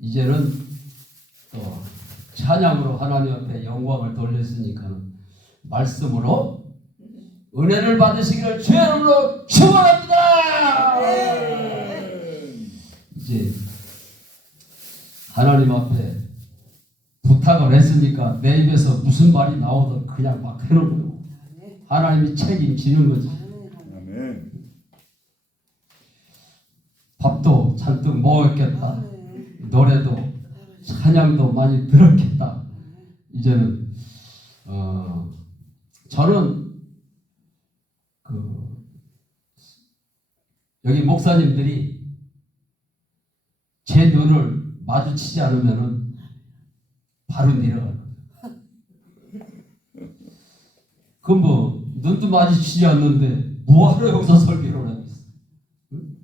이제는 또 찬양으로 하나님 앞에 영광을 돌렸으니까 말씀으로 은혜를 받으시기를 주의 이름으로 축원합니다. 이제 하나님 앞에 부탁을 했으니까 내 입에서 무슨 말이 나오든 그냥 막 해놓은 거예요. 하나님이 책임지는 거지. 밥도 잔뜩 먹었겠다. 노래도 찬양도 많이 들었겠다. 이제는 저는 여기 목사님들이 제 눈을 마주치지 않으면은 바로 내려가요. 그럼 뭐 눈도 마주치지 않는데 뭐하러 여기서 설교를 하고 있어? 응?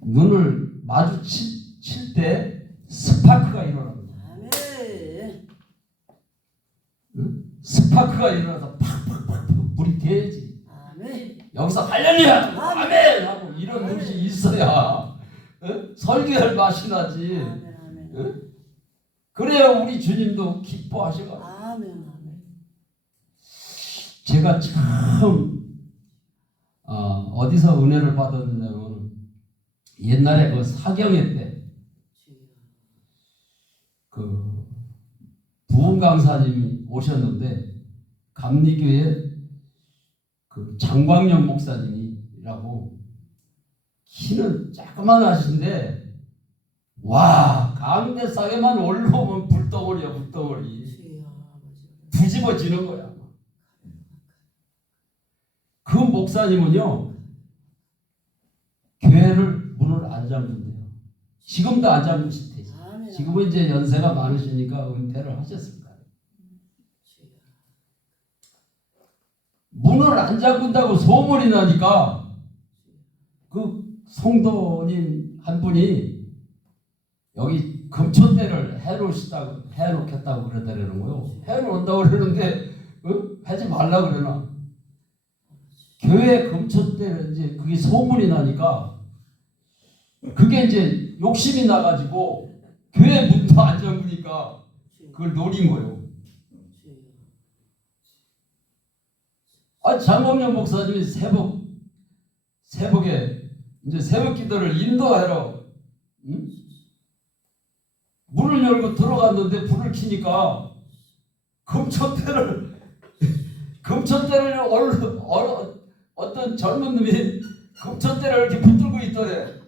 눈을 마주칠 때 스파크가 일어납니다. 응? 스파크가 일어나서 팍팍팍 불이 돼야지. 여기서 할렐루야 아멘 하고 이런 것이 있어야 설교할 맛이 나지. 그래야 우리 주님도 기뻐하시고. 제가 참 어디서 은혜를 받았느냐면 옛날에 그 사경회 때 그 부흥 강사님이 오셨는데 감리교회 그 장광영 목사님이라고 키는 조그만하신데 와 강대상에만 올라오면 불덩어리야 불덩어리 뒤집어지는 거야. 그 목사님은요 교회를 문을 안 잠근대요. 지금도 안 잠그실 테지. 지금은 이제 연세가 많으시니까 은퇴를 하셨습니다. 문을 안 잠근다고 소문이 나니까 그 성도님 한 분이 여기 금초대를 해놓겠다고 그러더라는 거예요. 해놓는다고 그러는데 하지 말라고 그러나 교회 금초대를 이제 그게 소문이 나니까 그게 이제 욕심이 나가지고 교회 문도 안 잠그니까 그걸 노린 거예요. 장광영 목사님이 새벽에 이제 새벽 기도를 인도하러 문을 열고 들어갔는데 불을 켜니까 금초대를 어떤 젊은 놈이 금초대를 이렇게 붙들고 있더래.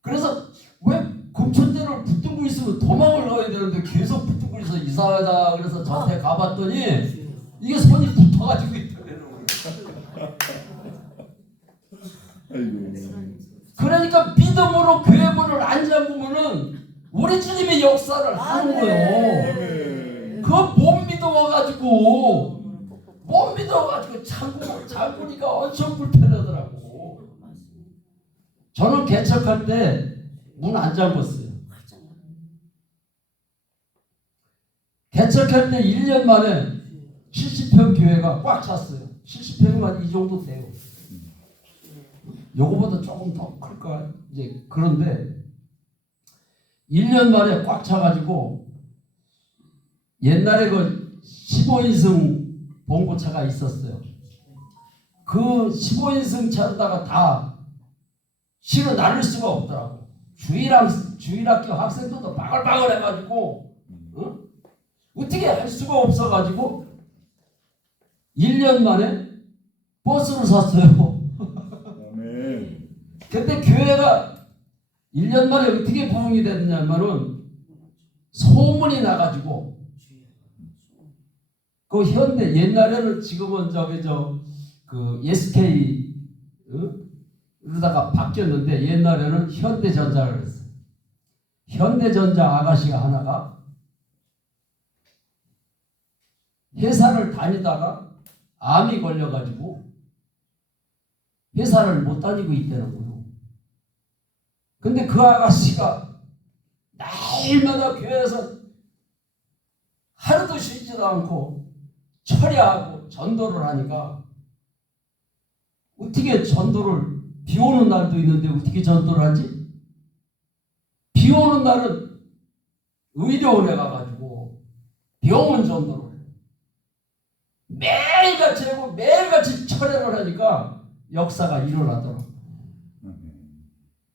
그래서 왜 금초대를 붙들고 있으면 도망을 가야 되는데 계속 붙들고 있어서 이상하다. 그래서 저한테 가봤더니 이게 손이 붙어가지고 있더래. 그러니까 믿음으로 교회 문을 안 잠그면은 우리 주님의 역사를 하는 거예요. 그거 못 믿어가지고 잠그니까 엄청 불편하더라고. 저는 개척할 때 문 안 잠궜어요. 개척할 때 1년 만에 70평 교회가 꽉 찼어요. 70평이면 이 정도 돼요. 요거보다 조금 더 클까? 이제 그런데 1년 만에 꽉 차가지고 옛날에 그 15인승 봉고차가 있었어요. 그 15인승 차로다가 다 실어 나를 수가 없더라고. 주일학교 학생들도 바글바글 해가지고 어떻게 할 수가 없어가지고 1년 만에 버스를 샀어요. 근데 교회가 1년 만에 어떻게 부흥이 됐냐면은 소문이 나가지고 그 현대 옛날에는 지금은 그 SK 그러다가 바뀌었는데 옛날에는 현대전자를 했어요. 현대전자 아가씨가 하나가 회사를 다니다가 암이 걸려가지고 회사를 못 다니고 있다는 거예요. 근데 그 아가씨가 날마다 교회에서 하루도 쉬지도 않고 철야하고 전도를 하니까 어떻게 전도를 비 오는 날도 있는데 어떻게 전도를 하지? 비 오는 날은 의료원에 가가지고 병원 전도를 해요. 매일같이 하고 매일같이 철회를 하니까 역사가 일어나더라고요.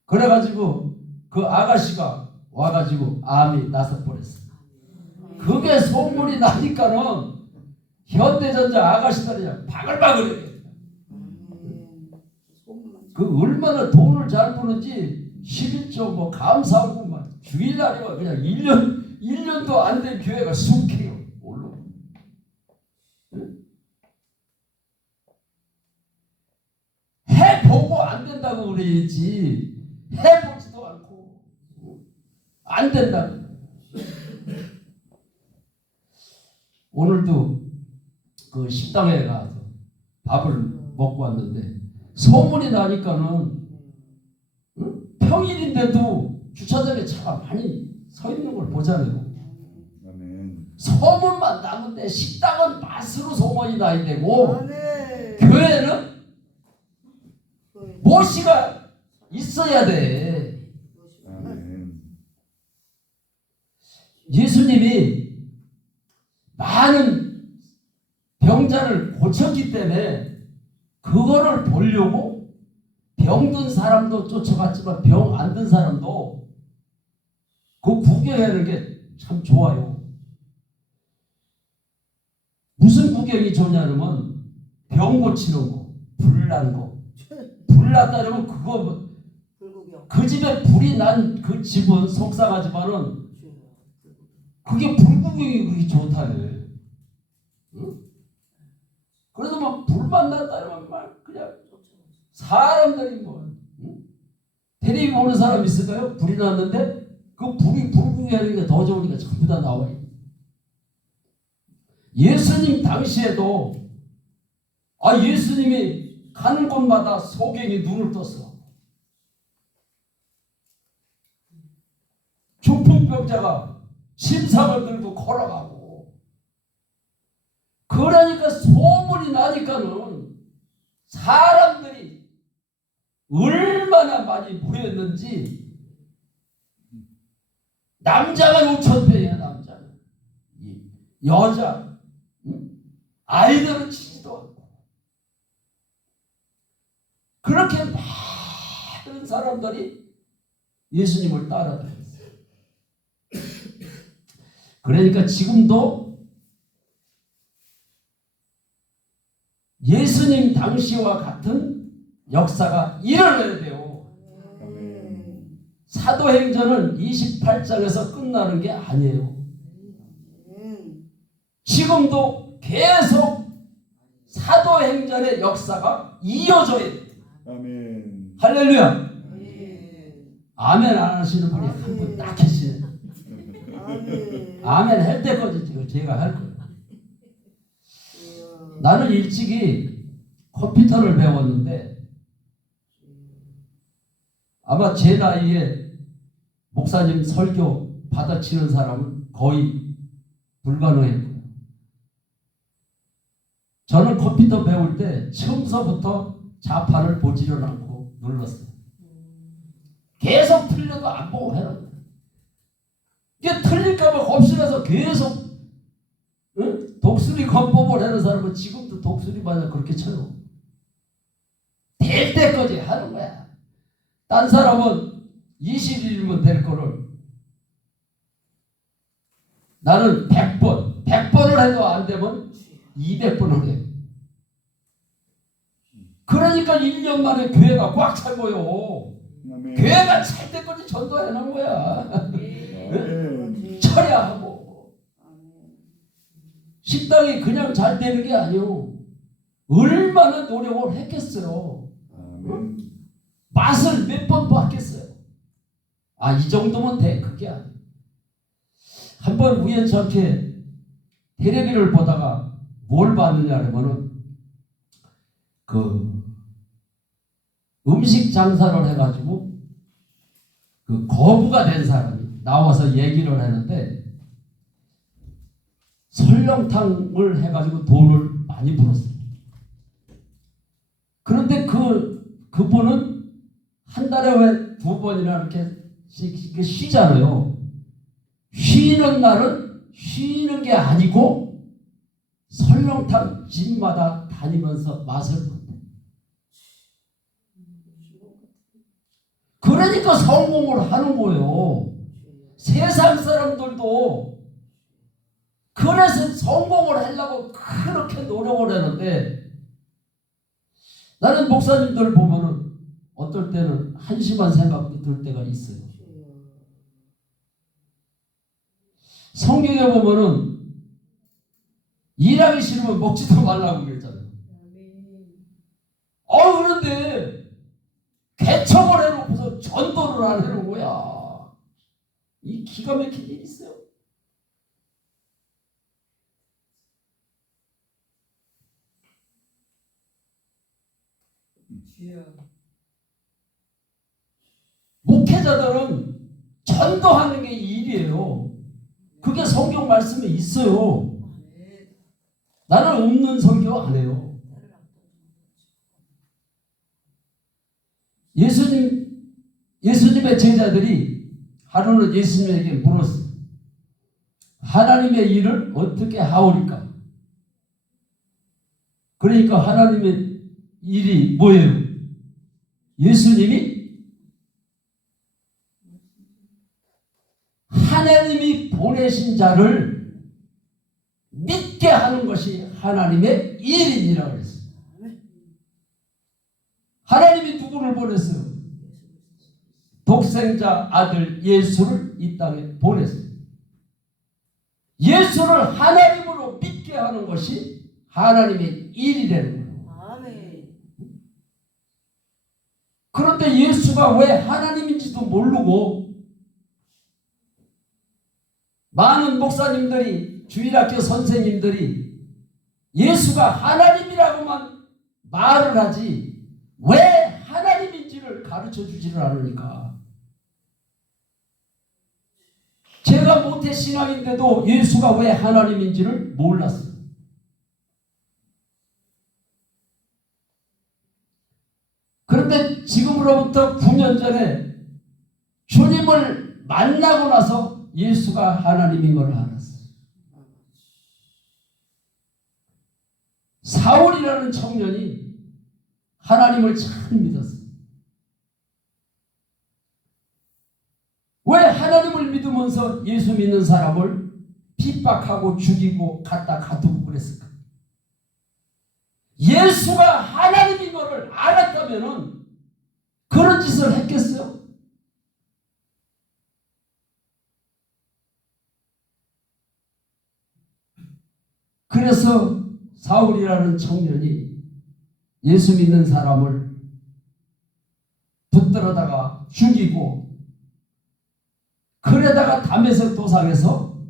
그래가지고 그 아가씨가 와가지고 암이 나서 버렸어요. 그게 소문이 나니까는 현대전자 아가씨들이 그냥 바글바글해요. 그 얼마나 돈을 잘 버는지 11조 뭐 감사하고 막 주일날이면 그냥 1년도 안 된 교회가 숙해요. 올라. 해보고 안 된다고 그래야지. 해보지도 않고 안 된다고. 오늘도 그 식당에 가서 밥을 먹고 왔는데 소문이 나니까는 평일인데도 주차장에 차가 많이 서 있는 걸 보잖아요. 소문만 나는데 식당은 맛으로 소문이 나야 되고 교회는 모시가 있어야 돼. 예수님이 많은 병자를 고쳤기 때문에 그거를 보려고 병든 사람도 쫓아갔지만 병 안 든 사람도 그 구경하는 게 참 좋아요. 무슨 구경이 좋냐면 병 고치는 거, 불난 거. 불났다면 그거 그 집에 불이 난 그 집은 속상하지만은 그게 불구경이 그렇게 좋다네. 응? 그래도 막 불만 났다면 막 그냥 사람들이 뭐 응? 텔레비 보는 사람 있을까요? 불이 났는데 그 불이 불구경하는 게 더 좋으니까 전부 다 나와요. 예수님 당시에도 예수님이 가는 곳마다 소경이 눈을 떴어. 중풍병자가 심상을 들고 걸어가고. 그러니까 소문이 나니까는 사람들이 얼마나 많이 모였는지. 남자가 6,000명이야. 남자는. 여자 아이들은 치지도 않고. 그렇게 많은 사람들이 예수님을 따라다녔어요. 그러니까 지금도 예수님 당시와 같은 역사가 일어나야 돼요. 사도행전은 28장에서 끝나는 게 아니에요. 지금도 계속 사도행전의 역사가 이어져야 돼요. 아멘. 할렐루야. 아멘 안 하시는 분이 한 분 딱 계시네. 아멘 할 때까지 제가 할 거예요. 나는 일찍이 컴퓨터를 배웠는데 아마 제 나이에 목사님 설교 받아치는 사람은 거의 불가능할 거예요. 저는 컴퓨터 배울 때 처음서부터 자판을 보지를 않고 눌렀어요. 계속 틀려도 안 보고 해라. 이게 틀릴까봐 겁실어서 계속 독수리 권법을 하는 사람은 지금도 독수리 마냥 그렇게 쳐요. 될 때까지 하는 거야. 딴 사람은 20일이면 될 거를 나는 100번을 해도 안 되면 200번을 해. 그러니까 1년 만에 교회가 꽉 차고요. 교회가 찰 때까지 전도해 놓은 거야. 철야하고. 식당이 그냥 잘 되는 게 아니오. 얼마나 노력을 했겠어요. 맛을 몇 번 봤겠어요. 이 정도면 돼. 그게 아니에요. 한번 우연찮게 텔레비를 보다가 뭘 봤느냐면은 그 음식 장사를 해가지고 그 거부가 된 사람이 나와서 얘기를 하는데 설렁탕을 해가지고 돈을 많이 벌었어요. 그런데 그분은 한 달에 왜 2번이나 이렇게 쉬잖아요. 쉬는 날은 쉬는 게 아니고 설렁탕 집마다 다니면서 맛을 본다. 그러니까 성공을 하는 거예요. 세상 사람들도 그래서 성공을 하려고 그렇게 노력을 하는데, 나는 목사님들 보면은 어떨 때는 한심한 생각도 들 때가 있어요. 성경에 보면은 일하기 싫으면 먹지도 말라고 그랬잖아요. 그런데 개척을 해놓고서 전도를 안 해놓은 거야. 이 기가 막힌 일이 있어요. 목회자들은 전도하는 게 일이에요. 그게 성경 말씀에 있어요. 나는 없는 설교 안 해요. 예수님의 제자들이 하루는 예수님에게 물었어요. 하나님의 일을 어떻게 하오리까? 그러니까 하나님의 일이 뭐예요? 예수님이 하나님이 보내신 자를 믿게 하는 것이 하나님의 일이라고 그랬어요. 하나님이 누구를 보냈어요? 독생자 아들 예수를 이 땅에 보냈어요. 예수를 하나님으로 믿게 하는 것이 하나님의 일이라는 거예요. 아멘. 그런데 예수가 왜 하나님인지도 모르고 많은 목사님들이, 주일학교 선생님들이 예수가 하나님이라고만 말을 하지 왜 하나님인지를 가르쳐 주지를 않으니까. 제가 모태신앙인데도 예수가 왜 하나님인지를 몰랐어요. 그런데 지금으로부터 9년 전에 주님을 만나고 나서 예수가 하나님인 걸 알았어요. 사울이라는 청년이 하나님을 참 믿었어요. 왜 하나님을 믿으면서 예수 믿는 사람을 핍박하고 죽이고 갖다 가두고 그랬을까? 예수가 하나님인 것을 알았다면 그런 짓을 했겠어요? 그래서 사울이라는 청년이 예수 믿는 사람을 붙들어다가 죽이고, 그러다가 담에색 도상에서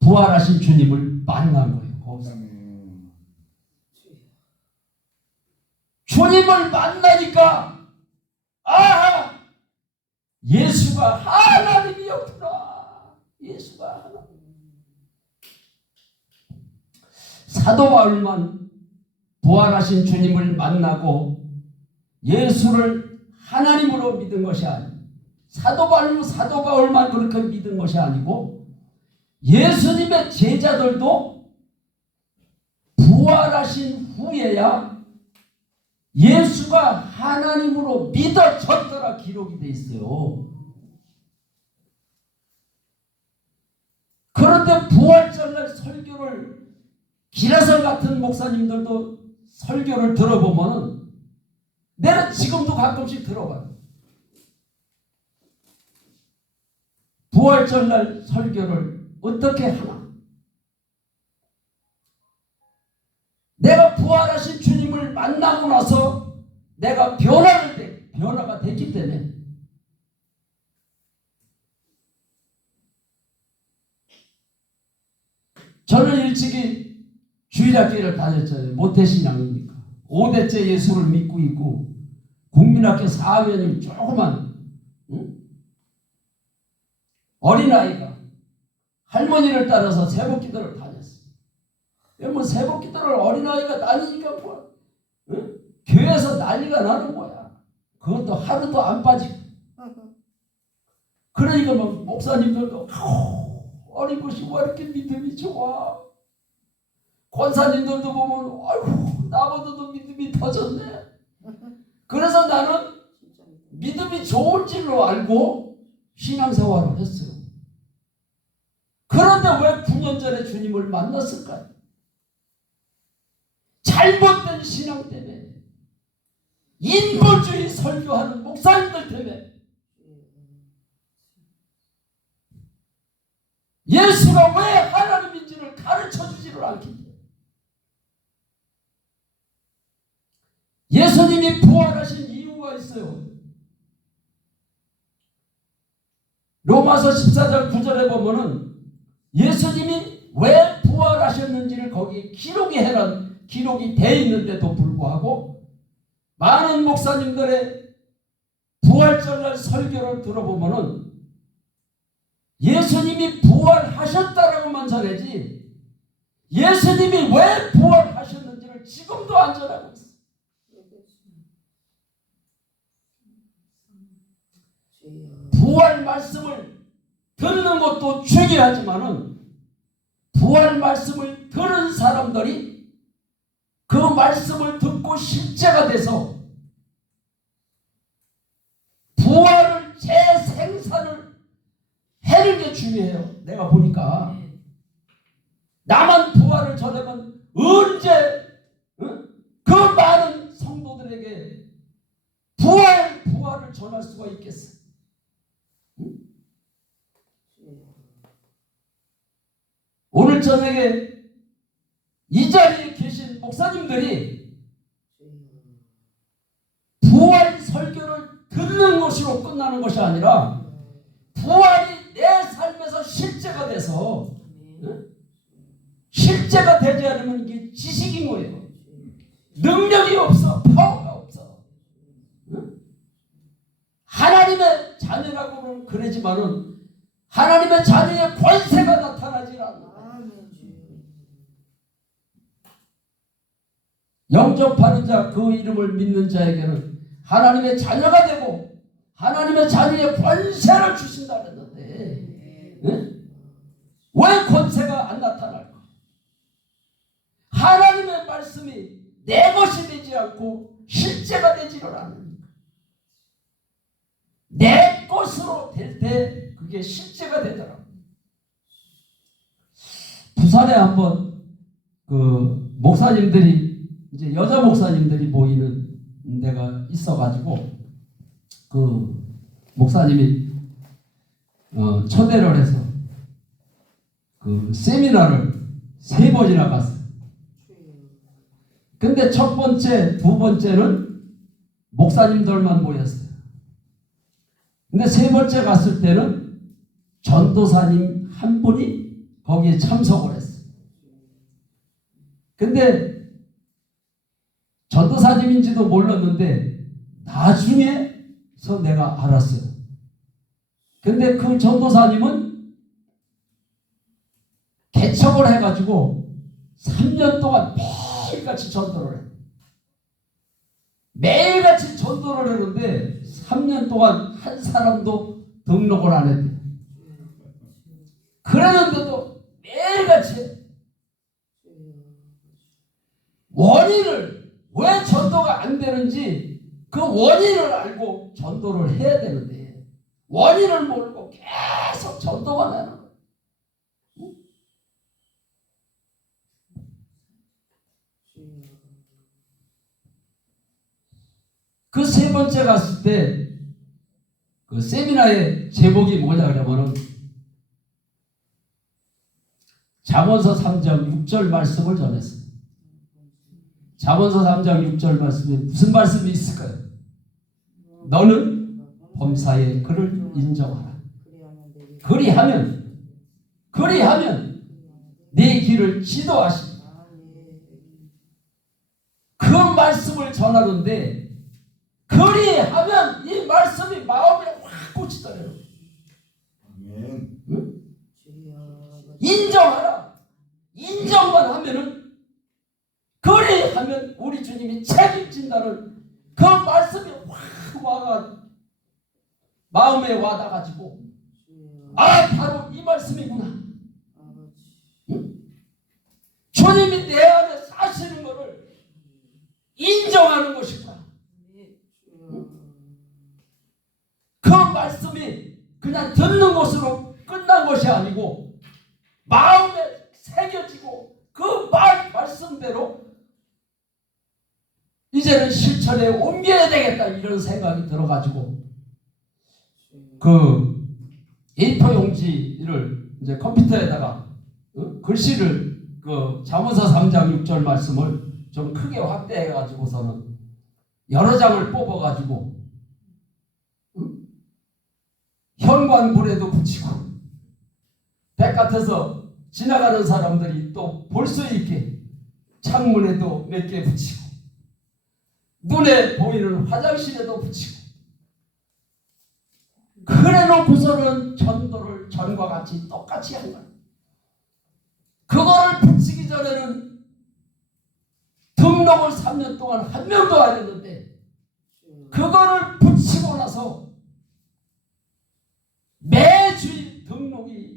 부활하신 주님을 만난 거예요. 주님을 만나니까 예수가 하나님이었구나. 예수가 하나님. 사도 바울만 부활하신 주님을 만나고 예수를 하나님으로 믿은 것이 아니에요. 사도 바울만 그렇게 믿은 것이 아니고 예수님의 제자들도 부활하신 후에야 예수가 하나님으로 믿어졌더라 기록이 돼 있어요. 그런데 부활절날 설교를 기라성 같은 목사님들도 설교를 들어보면 내가 지금도 가끔씩 들어봐요. 부활절날 설교를 어떻게 하나? 내가 부활하신 주님을 만나고 나서 내가 변화가 됐기 때문에. 저는 일찍이 주일학교를 다녔잖아요. 모태신앙이니까. 5대째 예수를 믿고 있고 국민학교 4학년이 조그만 어린아이가 할머니를 따라서 새벽기도를 다녔어요. 뭐 새벽기도를 어린아이가 다니니까 뭐 교회에서 난리가 나는 거야. 그것도 하루도 안 빠지고. 그러니까 막 목사님들도 아니 것이 왜 이렇게 믿음이 좋아? 권사님들도 보면 아이고 나보다도 믿음이 더 좋네. 그래서 나는 믿음이 좋은 줄로 알고 신앙생활을 했어요. 그런데 왜 9년 전에 주님을 만났을까요? 잘못된 신앙 때문에, 인본주의 설교하는 목사님들 때문에, 예수가 왜 하나님인지를 가르쳐주지를 않기 때문에, 예수님이 부활하신 이유가 있어요. 로마서 14장 9절에 보면은 예수님이 왜 부활하셨는지를 거기에 기록이 되어 있는데도 불구하고 많은 목사님들의 부활절날 설교를 들어보면은 예수님이 부활하셨다라고만 전하지 예수님이 왜 부활하셨는지를 지금도 안 전하고 있어요. 부활 말씀을 듣는 것도 중요하지만은 부활 말씀을 들은 사람들이 그 말씀을 듣고 실제가 돼서 부활을 재생산을 해는 게 중요해요. 내가 보니까 나만 부활을 전하면 언제 그 많은 성도들에게 부활을 전할 수가 있겠어? 오늘 저녁에 이 자리에 계신 목사님들이 부활 설교를 듣는 것으로 끝나는 것이 아니라 부활이 내 삶에서 실제가 돼서 실제가 되지 않으면 이게 지식인 거예요. 능력이 없어. 파워가 없어. 하나님의 자녀라고는 그러지만은 하나님의 자녀의 권세가 나타나지 않는다. 영접하는 자, 그 이름을 믿는 자에게는 하나님의 자녀가 되고 하나님의 자녀의 권세를 주신다 그랬는데 왜 권세가 안 나타날까? 하나님의 말씀이 내 것이 되지 않고 실제가 되지를 않으니까. 내 것으로 될 때 그게 실제가 되더라고요. 부산에 한번 그 목사님들이 이제 여자 목사님들이 모이는 데가 있어가지고 그 목사님이 초대를 해서 그 세미나를 3번이나 갔어요. 근데 첫 번째, 두 번째는 목사님들만 모였어요. 근데 3번째 갔을 때는 전도사님 한 분이 거기에 참석을 했어요. 근데 전도사님인지도 몰랐는데 나중에서 내가 알았어요. 근데 그 전도사님은 개척을 해가지고 3년 동안 매일같이 전도를 해요. 매일같이 전도를 했는데 3년 동안 한 사람도 등록을 안 했대요. 그랬는데도 매일같이 원인을 왜 전도가 안 되는지 그 원인을 알고 전도를 해야 되는데 원인을 모르고 계속 전도만 하는 거예요. 그 3번째 갔을 때 그 세미나의 제목이 뭐냐 그러면은 잠언서 3장 6절 말씀을 전했어요. 잠언서 3장 6절 말씀에 무슨 말씀이 있을까요? 너는 범사에 그를 인정하라. 그리하면 네 길을 지도하시리라. 그 말씀을 전하는데 그리하면 이 말씀이 마음에 확 꽂히더래요. 응? 인정하라. 인정만 하면은 그리하면 우리 주님이 책임진다는 그 말씀이 확 와가 마음에 와닿아가지고 아, 바로 이 말씀이구나. 응? 주님이 내 안에 사시는 것을 인정하는 것이구나. 그 말씀이 그냥 듣는 것으로 끝난 것이 아니고 마음에 새겨지고 그 말씀대로 이제는 실천에 옮겨야 되겠다 이런 생각이 들어가지고 그 A4 용지를 이제 컴퓨터에다가 글씨를 그 잠언서 3장 6절 말씀을 좀 크게 확대해 가지고서는 여러 장을 뽑아 가지고 현관문에도 붙이고 바깥에서 지나가는 사람들이 또 볼 수 있게 창문에도 몇 개 붙이고 눈에 보이는 화장실에도 붙이고 그래 놓고서는 전도를 전과 같이 똑같이 한 거야. 그거를 붙이기 전에는 등록을 3년 동안 한 명도 안 했는데 그거를 붙이고 나서 매주일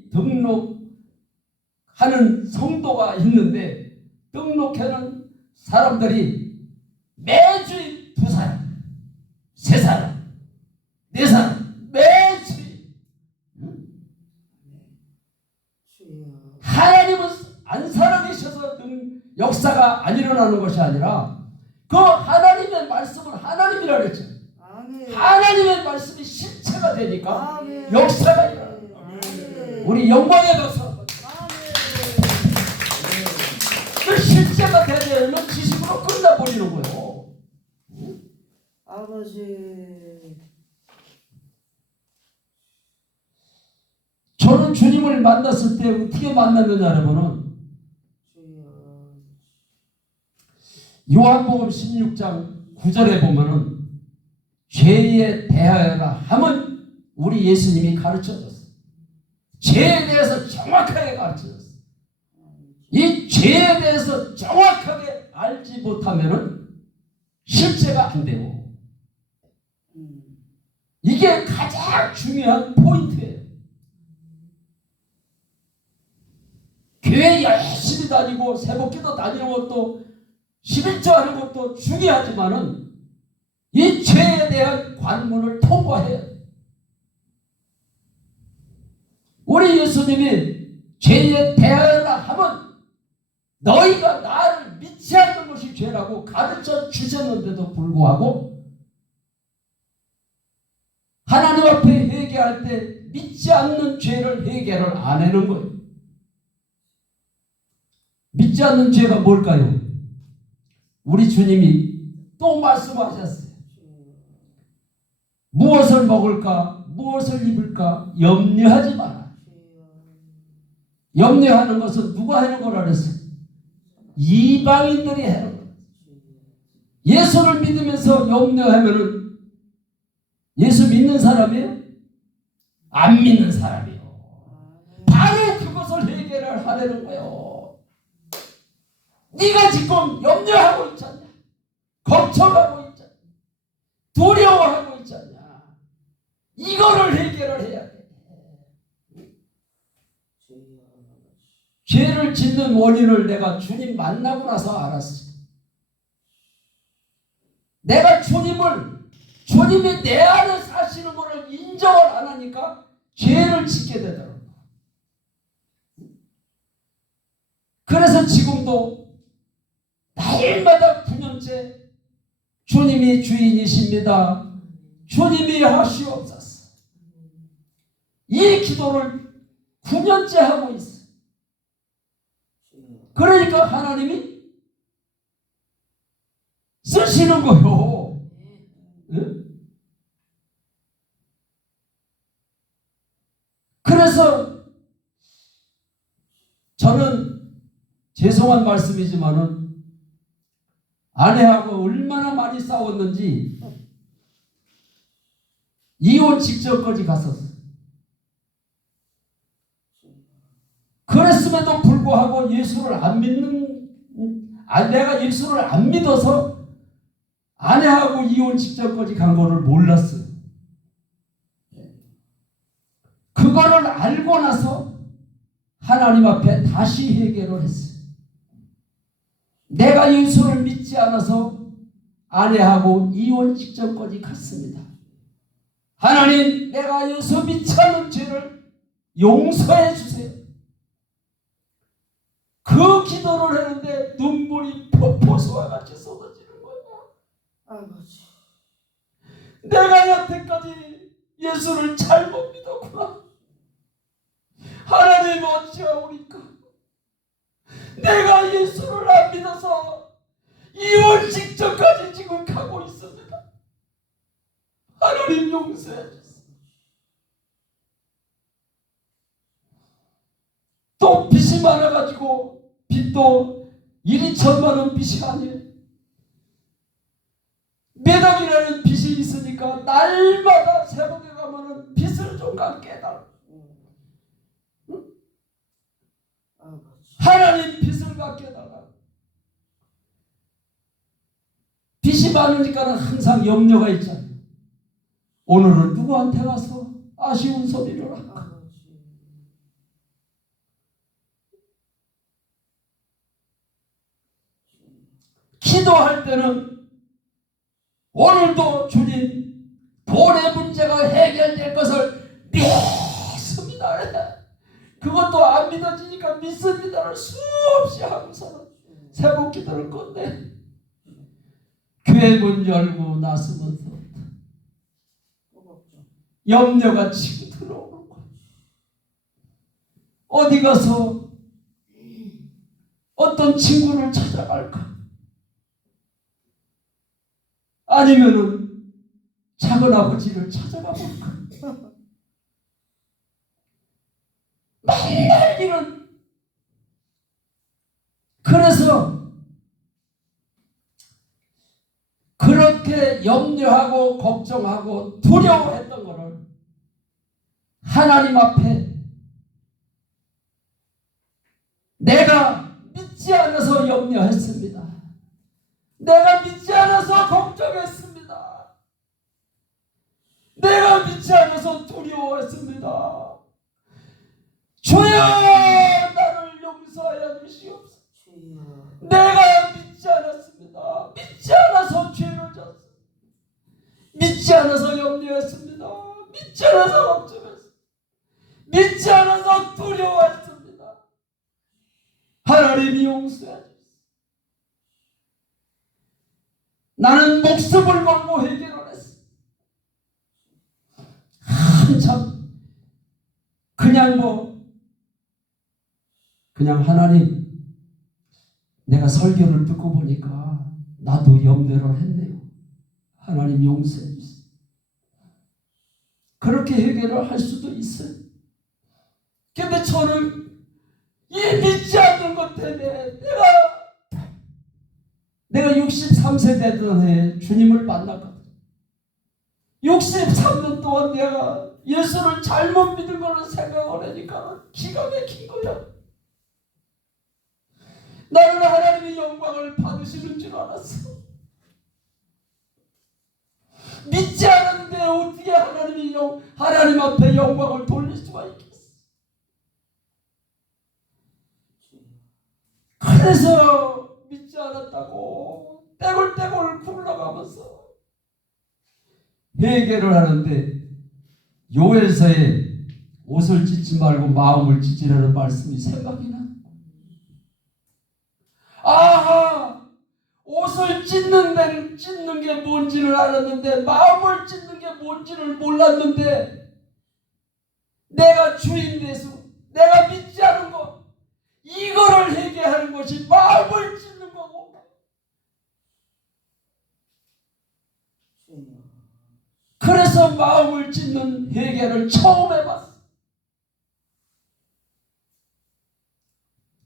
등록하는 성도가 있는데 등록하는 사람들이 매주일 2사람, 3사람, 4사람 매주일. 하나님은 안 살아계셔서 역사가 안 일어나는 것이 아니라 그 하나님의 말씀은 하나님이라 그랬죠. 하나님의 말씀이 실체가 되니까 역사가 일어나는 거예요. 우리 영광의 박수 한번. 그 실체가 되면 지식으로 끝나버리는 거예요. 아버지. 저는 주님을 만났을 때 어떻게 만났느냐 하면은 요한복음 16장 9절에 보면은 죄에 대하여라 하면 우리 예수님이 가르쳐줬어요. 죄에 대해서 정확하게 가르쳐줬어요. 이 죄에 대해서 정확하게 알지 못하면은 실제가 안 되고 이게 가장 중요한 포인트예요. 교회 열심히 다니고 새벽기도 다니는 것도 11조 하는 것도 중요하지만은 이 죄에 대한 관문을 통과해야 돼. 우리 예수님이 죄에 대하여라 하면 너희가 나를 믿지 않는 것이 죄라고 가르쳐 주셨는데도 불구하고 하나님 앞에 회개할 때 믿지 않는 죄를 해결을 안 하는 거예요. 믿지 않는 죄가 뭘까요? 우리 주님이 또 말씀하셨어요. 무엇을 먹을까? 무엇을 입을까? 염려하지 마라. 염려하는 것은 누가 하는 거라 그랬어요? 이방인들이 하는 거예요. 예수를 믿으면서 염려하면은 예수 믿는 사람이에요? 안 믿는 사람이에요. 바로 그것을 해결을 하려는 거예요. 네가 지금 염려하고 있잖냐? 걱정하고 있잖냐? 두려워하고 있잖냐? 이거를 해결을 해야 돼. 죄를 짓는 원인을 내가 주님 만나고 나서 알았어. 내가 주님이 내 안에 사시는 것을 인정을 안 하니까 죄를 짓게 되더라고. 그래서 지금도 날마다 9년째 주님이 주인이십니다. 주님이 하시옵소서. 이 기도를 9년째 하고 있어요. 그러니까 하나님이 쓰시는 거요. 응? 그래서 저는 죄송한 말씀이지만은 아내하고 얼마나 많이 싸웠는지 이혼 직전까지 갔었어요. 그랬음에도 불구하고 내가 예수를 안 믿어서 아내하고 이혼 직전까지 간 거를 몰랐어요. 그거를 알고 나서 하나님 앞에 다시 회개를 했어요. 내가 예수를 믿지 않아서 아내하고 이혼 직전까지 갔습니다. 하나님, 내가 예수 믿지 않는 죄를 용서해 주세요. 그 기도를 했는데 눈물이 폭포수와 같이 쏟아지는 거야. 내가 여태까지 예수를 잘못 믿었구나. 하나님 어찌하오리까? 내가 예수를 안 믿어서 이혼 직전까지 지금 가고 있습니다. 하나님 용서해 주세요. 또 빚이 많아가지고 빚도 1,2천만 원 빚이 아니에요. 몇 억이라는 빚이 있으니까 날마다 새벽에 가면은 빚을 좀 갚게 해달라. 하나님 빚을 갚게 해달라. 빚이 많으니까 항상 염려가 있잖아요. 오늘은 누구한테 가서 아쉬운 소리를 할까? 기도할 때는 오늘도 주님 돈의 문제가 해결될 것을 믿습니다. 그것도 안 믿어지니까 믿습니다를 수없이 하고서 새벽 기도를 건데 교회 문 열고 나서면서 염려가 치고 들어오는 거야. 어디 가서 어떤 친구를 찾아갈까? 아니면은 작은 아버지를 찾아가 볼까? 맨날 이런. 그래서 그렇게 염려하고 걱정하고 두려워했던 거를 하나님 앞에 내가 믿지 않아서 염려했습니다. 내가 믿지 않아서 걱정했습니다. 내가 믿지 않아서 두려워했습니다. 주여 나를 용서하여 주시옵소서. 내가 믿지 않았습니다. 믿지 않아서 죄를 졌습니다. 믿지 않아서 염려했습니다. 믿지 않아서 걱정했습니다. 믿지 않아서 두려워했습니다. 하나님이 용서해 주세요. 나는 목숨을 걸고 회개를 했어. 한참 그냥 하나님, 내가 설교를 듣고 보니까 나도 염려를 했네요. 하나님 용서해 주세요. 그렇게 회개를 할 수도 있어요. 근데 저는 이 믿지 않는 것 때문에 내가 63세 되던 해에 주님을 만났거든. 63년 동안 내가 예수를 잘못 믿은 거를 생각을 하니까 기가 막힌 거야. 나는 하나님의 영광을 받으시는 줄 알았어. 믿지 않았는데 어떻게 하나님 앞에 영광을 돌릴 수가 있겠어. 그래서 믿지 않았다고 떼굴떼굴 굴러가면서 회개를 하는데 요엘서에 옷을 찢지 말고 마음을 찢으라는 말씀이 생각이 나. 아하, 옷을 찢는 게 뭔지를 알았는데 마음을 찢는 게 뭔지를 몰랐는데 내가 주인 돼서 내가 믿지 않은 거 이거를 회개하는 것이 마음을 찢는 거고, 그래서 마음을 찢는 회개를 처음 해봤어.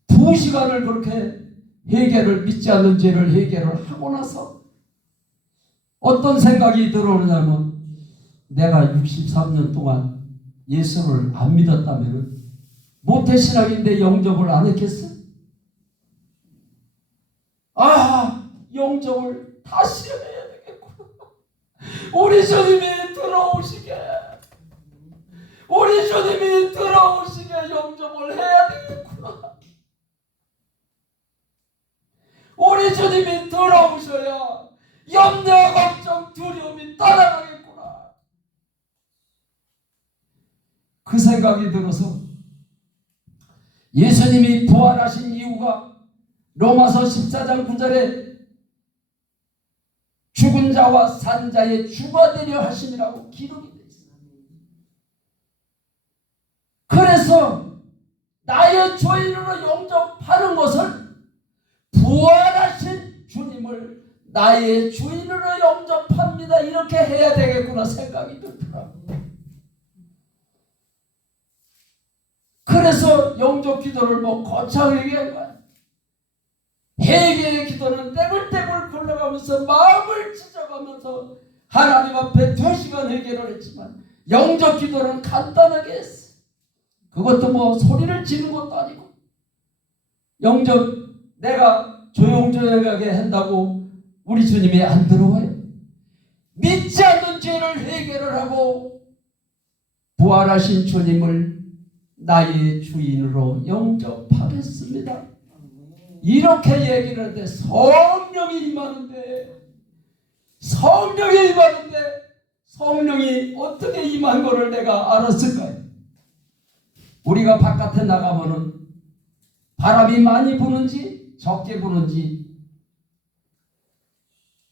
2시간을 그렇게 회개를, 믿지 않는 죄를 회개를 하고 나서 어떤 생각이 들어오냐면, 내가 63년 동안 예수를 안 믿었다면 모태신앙인데 영접을 안 했겠어? 영접을 다시 해야 되겠구나. 우리 주님이 들어오시게, 우리 주님이 그 생각이 들어서 예수님이 부활하신 이유가 로마서 14장 9절에 죽은 자와 산 자의 주가 되려 하심이라고 기록이 되어 있습니다. 그래서 나의 주인으로 영접하는 것을 부활하신 주님을 나의 주인으로 영접합니다. 이렇게 해야 되겠구나 생각이 들더라고요. 그래서 영접 기도를 거창하게 한 거야. 회개의 기도는 떼굴떼굴 굴러가면서 마음을 찢어가면서 하나님 앞에 2시간 회개를 했지만 영접 기도는 간단하게 했어. 그것도 소리를 지르는 것도 아니고 영접 내가 조용조용하게 한다고 우리 주님이 안 들어와요. 믿지 않는 죄를 회개를 하고 부활하신 주님을 나의 주인으로 영접하겠습니다. 이렇게 얘기를 하는데 성령이 임하는데 성령이 어떻게 임한 거를 내가 알았을까요? 우리가 바깥에 나가면은 바람이 많이 부는지 적게 부는지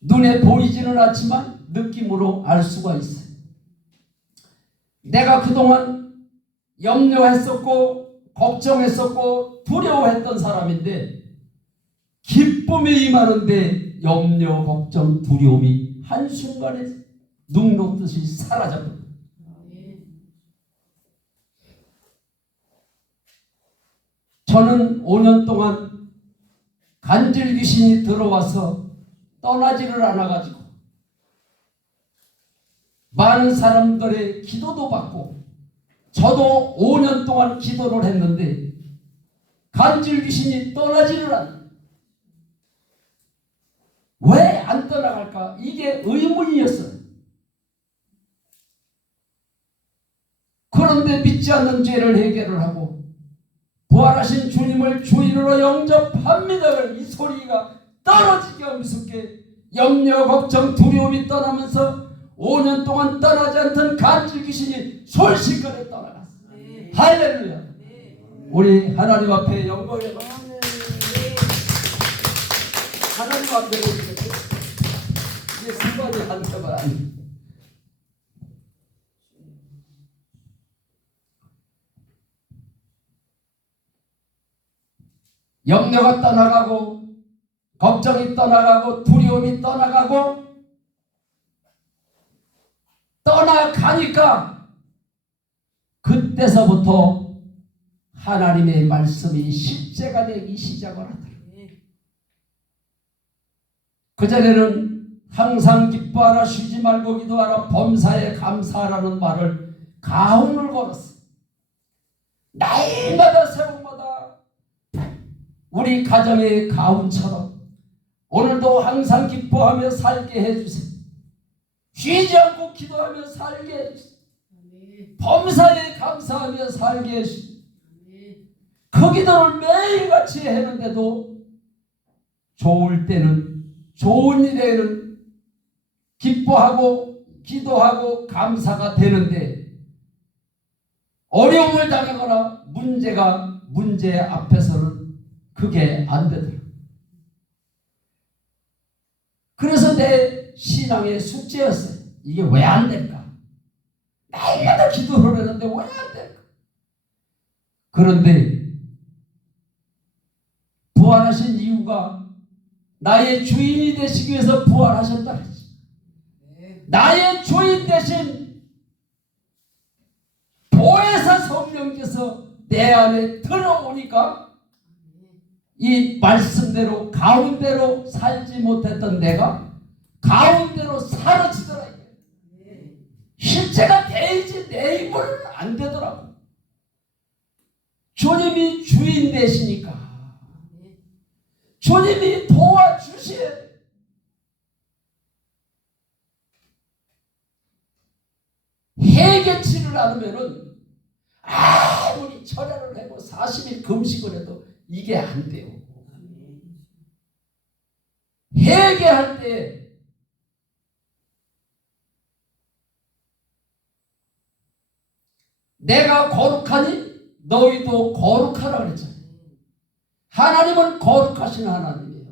눈에 보이지는 않지만 느낌으로 알 수가 있어요. 내가 그동안 염려했었고 걱정했었고 두려워했던 사람인데 기쁨이 임하는데 염려, 걱정, 두려움이 한순간에 눈 녹듯이 사라져버려요. 저는 5년 동안 간질 귀신이 들어와서 떠나지를 않아가지고 많은 사람들의 기도도 받고 저도 5년 동안 기도를 했는데 간질 귀신이 떠나지를 않아요. 왜 안 떠나갈까? 이게 의문이었어요. 그런데 믿지 않는 죄를 해결을 하고 부활하신 주님을 주인으로 영접합니다. 이 소리가 떨어지기가 무섭게 염려, 걱정, 두려움이 떠나면서 5년 동안 떠나지 않던 간질 귀신이 순식간에 떠나갔어요. 네. 할렐루야. 네. 우리 하나님 앞에 영광의 하나님 앞에 이게 순간이 한 때만 아니에요. 염려가 떠나가고 걱정이 떠나가고 두려움이 떠나가고 떠나가니까 그때서부터 하나님의 말씀이 실제가 되기 시작을 하더라고요. 그전에는 항상 기뻐하라, 쉬지 말고 기도하라, 범사에 감사하라는 말을 가훈을 걸었어. 날마다 새벽마다 우리 가정의 가훈처럼 오늘도 항상 기뻐하며 살게 해주세요. 쉬지 않고 기도하며 살게 해주세요. 범사에 감사하며 살게 해주세요. 그 기도를 매일같이 했는데도 좋을 때는 좋은 일에는 기뻐하고 기도하고 감사가 되는데 어려움을 당하거나 문제 앞에서는 그게 안 되더라고요. 그래서 내 신앙의 숙제였어요. 이게 왜 안 될까? 날마다 기도를 했는데 왜 안 될까? 그런데 부활하신 이유가 나의 주인이 되시기 위해서 부활하셨다. 나의 주인 대신 보혜사 성령께서 내 안에 들어오니까 이 말씀대로 가운데로 살지 못했던 내가 가운데로 사라지더라. 실제가 되지 내 힘을 안 되더라고. 주님이 주인 되시니까 주님이 도와주셔야 돼. 해결치를 않으면은 아무리 철야를 하고 40일 금식을 해도 이게 안 돼요. 회개할 때 내가 거룩하니 너희도 거룩하라 그랬잖아요. 하나님은 거룩하신 하나님이에요.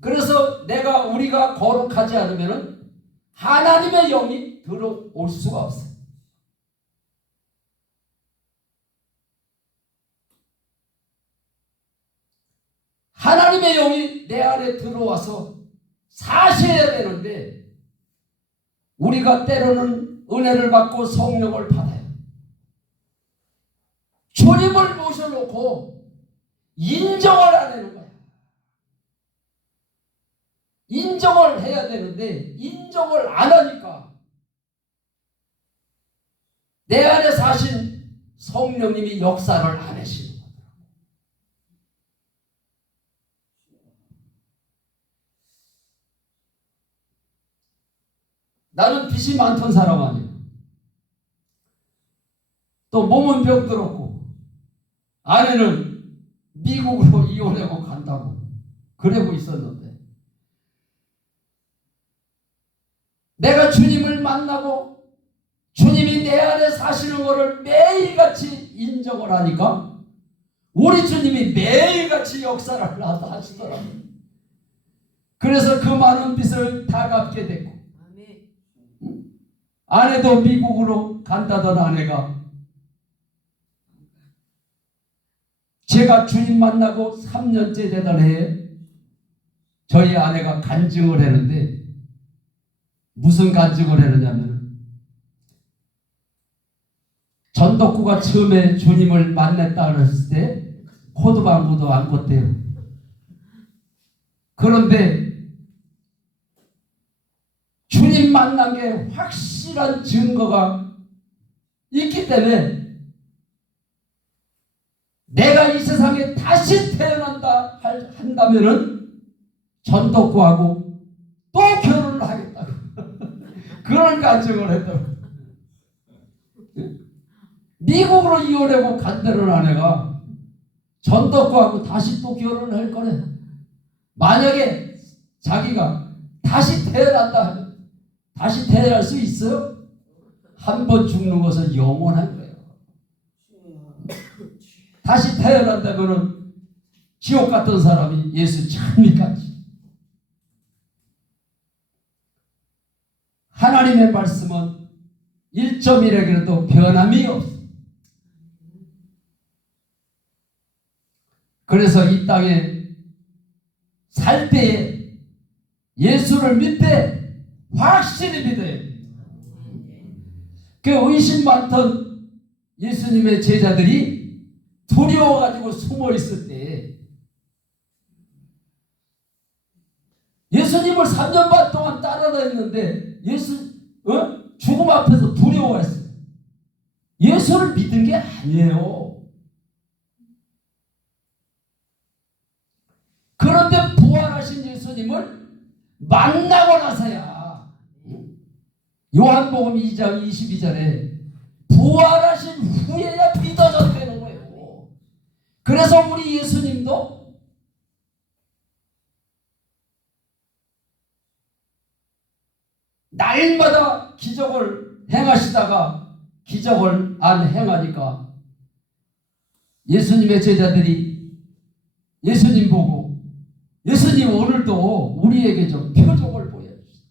그래서 우리가 거룩하지 않으면 하나님의 영이 들어올 수가 없어요. 하나님의 영이 내 안에 들어와서 사셔야 되는데 우리가 때로는 은혜를 받고 성령을 받아요. 주님을 모셔놓고 인정을 안 하는 거야. 인정을 해야 되는데 인정을 안 하니까 내 안에 사신 성령님이 역사를 안 하시는 거야. 나는 빚이 많던 사람 아니에요. 또 몸은 병들었고 아내는 미국으로 이혼하고 간다고 그러고 있었는데 내가 주님을 만나고 주님이 내 안에 사시는 것을 매일같이 인정을 하니까 우리 주님이 매일같이 역사를 하시더라고요. 그래서 그 많은 빚을 다 갚게 됐고 아내도 미국으로 간다던 아내가 제가 주님 만나고 3년째 되던 해에 저희 아내가 간증을 했는데 무슨 간증을 했느냐면 전덕구가 처음에 주님을 만났다 그랬을 때 코드방구도 안 걷대요. 그런데 주님 만난 게 확실한 증거가 있기 때문에 내가 이 세상에 다시 태어난다 한다면은 전덕구하고 또 결혼을 하겠다고 그런 간증을 했다고. 미국으로 이혼하고 간다는 아내가 전덕구하고 다시 또 결혼을 할 거래. 만약에 자기가 다시 태어난다 하면 다시 태어날 수 있어요? 한 번 죽는 것은 영원한 거예요. 다시 태어난다면 지옥 갔던 사람이 예수 참니까? 하나님의 말씀은 1.1에게도 변함이 없어요. 그래서 이 땅에 살 때에 예수를 믿되 확실히 믿어야 돼요. 그 의심 많던 예수님의 제자들이 두려워가지고 숨어 있을 때 예수님을 3년 반 동안 따라다녔는데 죽음 앞에서 두려워했어요. 예수를 믿은 게 아니에요. 그런데 부활하신 예수님을 만나고 나서야 요한복음 2장 22절에 부활하신 후에야 믿어졌다는 거예요. 그래서 우리 예수님도 날마다 기적을 행하시다가 기적을 안 행하니까 예수님의 제자들이 예수님 보고 예수님 오늘도 우리에게 좀 표적을 보여주세요.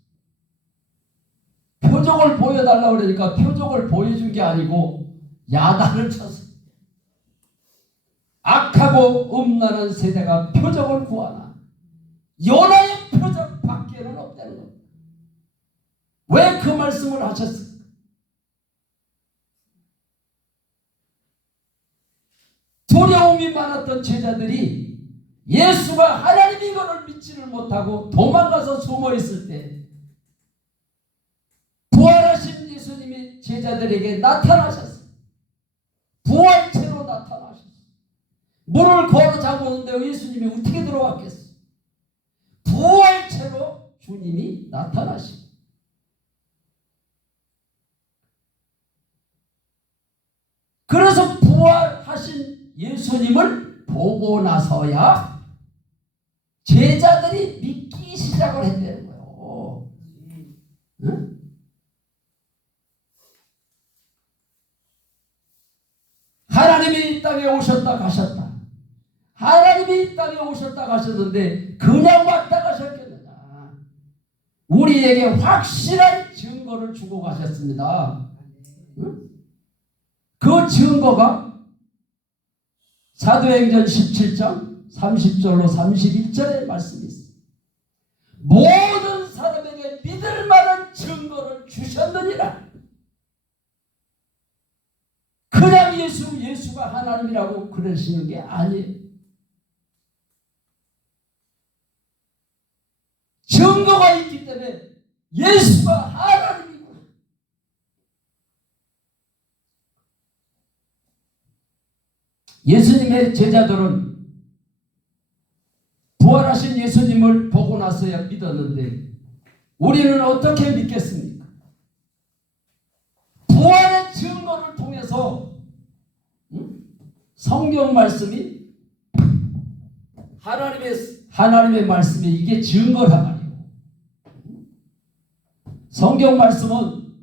표적을 보여달라고 그러니까 표적을 보여준 게 아니고 야단을 쳤어요. 악하고 음란한 세대가 표적을 구하나 요나의 표적 밖에는 없다는 겁니다. 왜 그 말씀을 하셨을까? 두려움이 많았던 제자들이 예수가 하나님인 것을 믿지를 못하고 도망가서 숨어 있을 때 부활하신 예수님이 제자들에게 나타나셨어요. 부활체로 나타나셨어요. 문을 걸어 잠그는데 예수님이 어떻게 들어왔겠어요? 부활체로 주님이 나타나시고 그래서 부활하신 예수님을 보고 나서야 제자들이 믿기 시작을 했다는 거예요. 응? 땅에 오셨다 가셨다. 하나님이 이 땅에 오셨다 가셨는데 그냥 왔다 가셨겠느냐. 우리에게 확실한 증거를 주고 가셨습니다. 응? 그 증거가 사도행전 17장 30절로 31절의 말씀이 있습니다. 모든 사람에게 믿을 만한 증거를 주셨느니라. 그냥 예수가 하나님이라고 그러시는 게 아니에요. 증거가 있기 때문에 예수가 하나님이구나. 예수님의 제자들은 부활하신 예수님을 보고 나서야 믿었는데 우리는 어떻게 믿겠습니까? 부활의 증거를 통해서 성경 말씀이 하나님의 말씀이 이게 증거란 말이에요. 성경 말씀은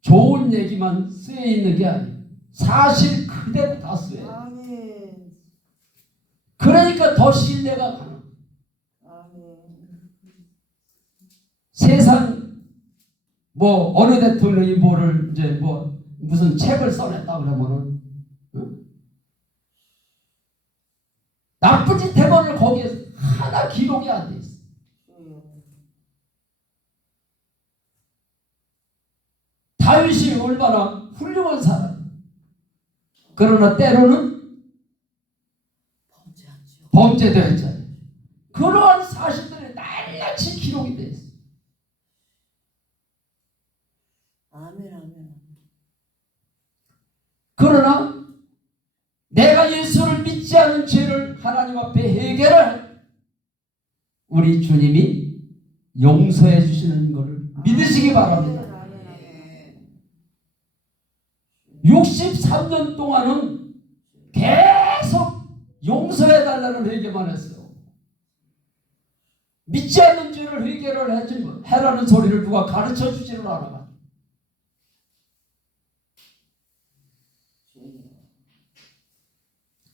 좋은 얘기만 쓰여 있는 게 아니에요. 사실 그대로 다 쓰여요. 그러니까 더 신뢰가 가는. 세상 어느 대통령이 이제 무슨 책을 써냈다 그러면은 나쁜 짓 해본을 거기에 하나 기록이 안 돼 있어. 다윗이 얼마나 훌륭한 사람. 그러나 때로는 범죄도 했잖아요. 그러한 사실들이 낱낱이 기록이 돼 있어. 그러나 내가 예수를 믿지 않은 죄를 하나님 앞에 해결할 우리 주님이 용서해 주시는 것을 믿으시기 바랍니다. 63년 동안은 계속 용서해 달라는 회개만 했어요. 믿지 않는 죄를 회개를 해라는 소리를 누가 가르쳐 주지를 않아.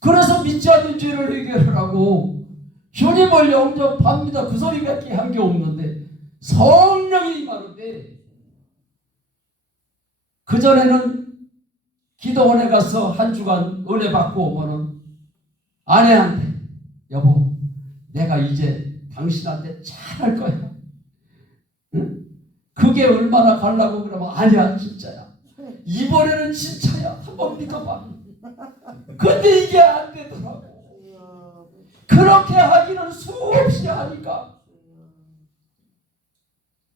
그래서 믿지 않는 죄를 회개를 하고 주님을 영접합니다. 그 소리밖에 한 게 없는데 성령이 임하는데 그전에는 기도원에 가서 한 주간 은혜 받고 오면은 아내한테 여보 내가 이제 당신한테 잘할 거야. 응? 그게 얼마나 가려고 그러면 아니야 진짜야. 이번에는 진짜야. 한번 믿어봐. 근데 이게 안 되더라고. 그렇게 하기는 수없이 하니까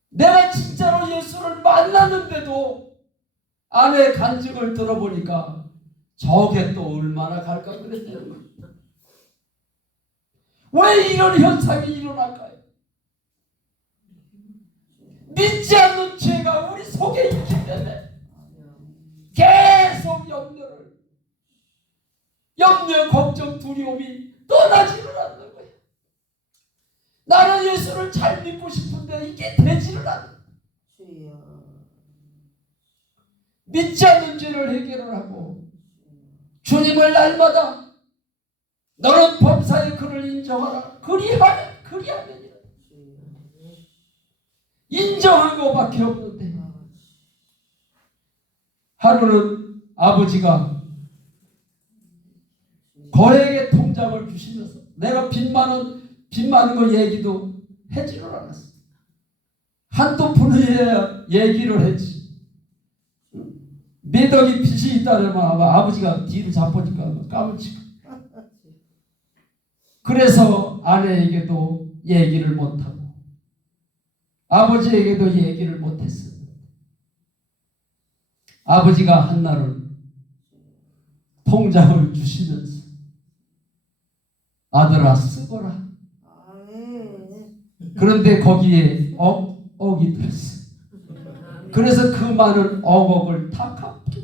내가 진짜로 예수를 만났는데도 아내의 간증을 들어보니까 저게 또 얼마나 갈까 그랬다는 거예요. 왜 이런 현상이 일어날까요? 믿지 않는 죄가 우리 속에 있기 때문에 계속 염려, 걱정, 두려움이 떠나지를 않는 거예요. 나는 예수를 잘 믿고 싶은데 이게 되지를 않는 거예요. 믿지 않는 죄를 해결을 하고 주님을 날마다 너는 범사에 그를 인정하라. 그리하면 인정한 것밖에 없는데 하루는 아버지가 거액의 통장을 주시면서 내가 빚 많은 거 얘기도 하지를 않았어. 한두 푼이야 얘기를 했지. 몇 억이 빚이 있다면 아마 아버지가 뒤로 잡으니까 까무치고. 그래서 아내에게도 얘기를 못하고 아버지에게도 얘기를 못했어요. 아버지가 한날은 통장을 주시면서 아들아 쓰거라. 그런데 거기에 억이 들었어요. 그래서 그 많은 억을 다 갚게.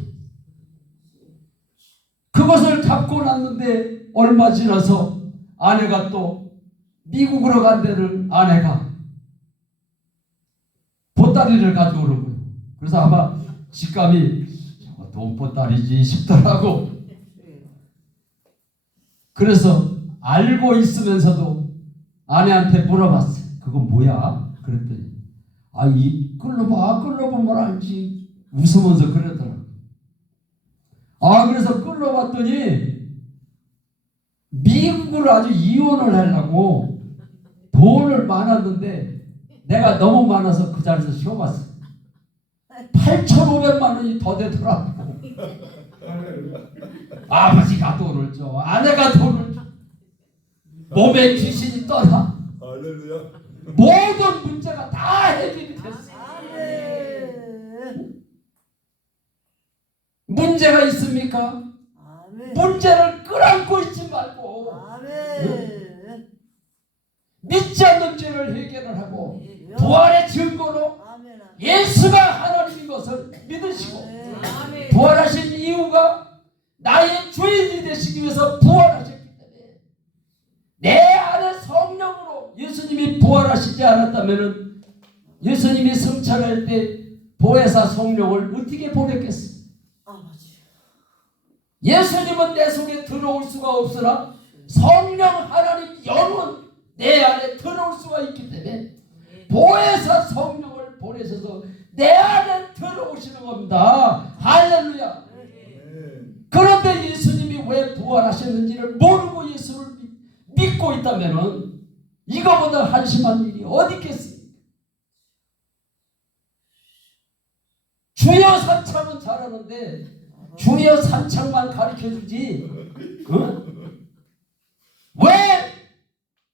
그것을 갚고 났는데 얼마 지나서 아내가 또 미국으로 간 데는 아내가 보따리를 가져오는 거예요. 그래서 아마 직감이 저거 돈 보따리지 싶더라고. 그래서 알고 있으면서도 아내한테 물어봤어요. 그건 뭐야? 그랬더니 이 끌러보면 알지. 웃으면서 그러더라고. 그래서 끌러봤더니 미국으로 아주 이혼을 하려고 돈을 많았는데 내가 너무 많아서 그 자리에서 쉬어봤어. 8,500만 원이 더 되더라고. 아버지가 돈을 줘, 아내가 돈을 줘, 몸에 귀신이 떠나. 모든 문제가 다 해결이 됐어. 문제가 있습니까? 문제를 끌어안고 있지 말고 믿지 않는 죄를 해결을 하고 부활의 증거로 예수가 하나님인 것을 믿으시고 부활하신 이유가 나의 주인이 되시기 위해서 부활하셨기 때문에 내 안에 성령으로 예수님이 부활하시지 않았다면 예수님이 승천할 때 보혜사 성령을 어떻게 보냈겠어? 예수님은 내 속에 들어올 수가 없으나 성령 하나님 영은 내 안에 들어올 수가 있기 때문에 보혜사 성령을 보내셔서 내 안에 들어오시는 겁니다. 할렐루야. 그런데 예수님이 왜 부활하셨는지를 모르고 예수를 믿고 있다면 이거보다 한심한 일이 어디 있겠습니까? 주여 삼창은 잘하는데 주여 삼창만 가르쳐주지 왜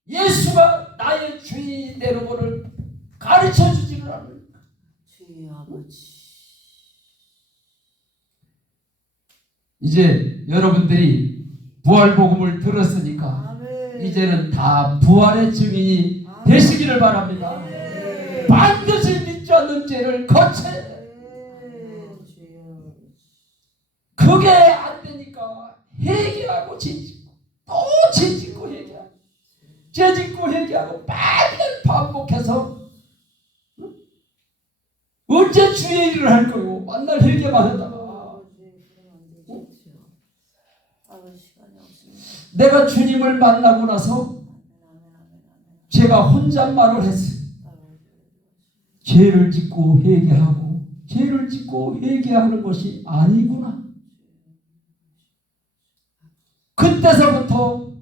예수가 나의 주인이 되는 것을 가르쳐주지를 않을까? 주의 아버지. 이제 여러분들이 부활복음을 들었으니까 이제는 다 부활의 증인이 되시기를 바랍니다. 반드시 믿지 않는 죄를 거쳐야 돼. 그게 안 되니까 회개하고 죄짓고 또 죄짓고 회개하고 죄짓고 회개하고 맨날 반복해서 언제 주의 일을 할 거요? 맨날 회개만 하다가 내가 주님을 만나고 나서 제가 혼잣말을 했어요. 죄를 짓고 회개하고 죄를 짓고 회개하는 것이 아니구나. 그때서부터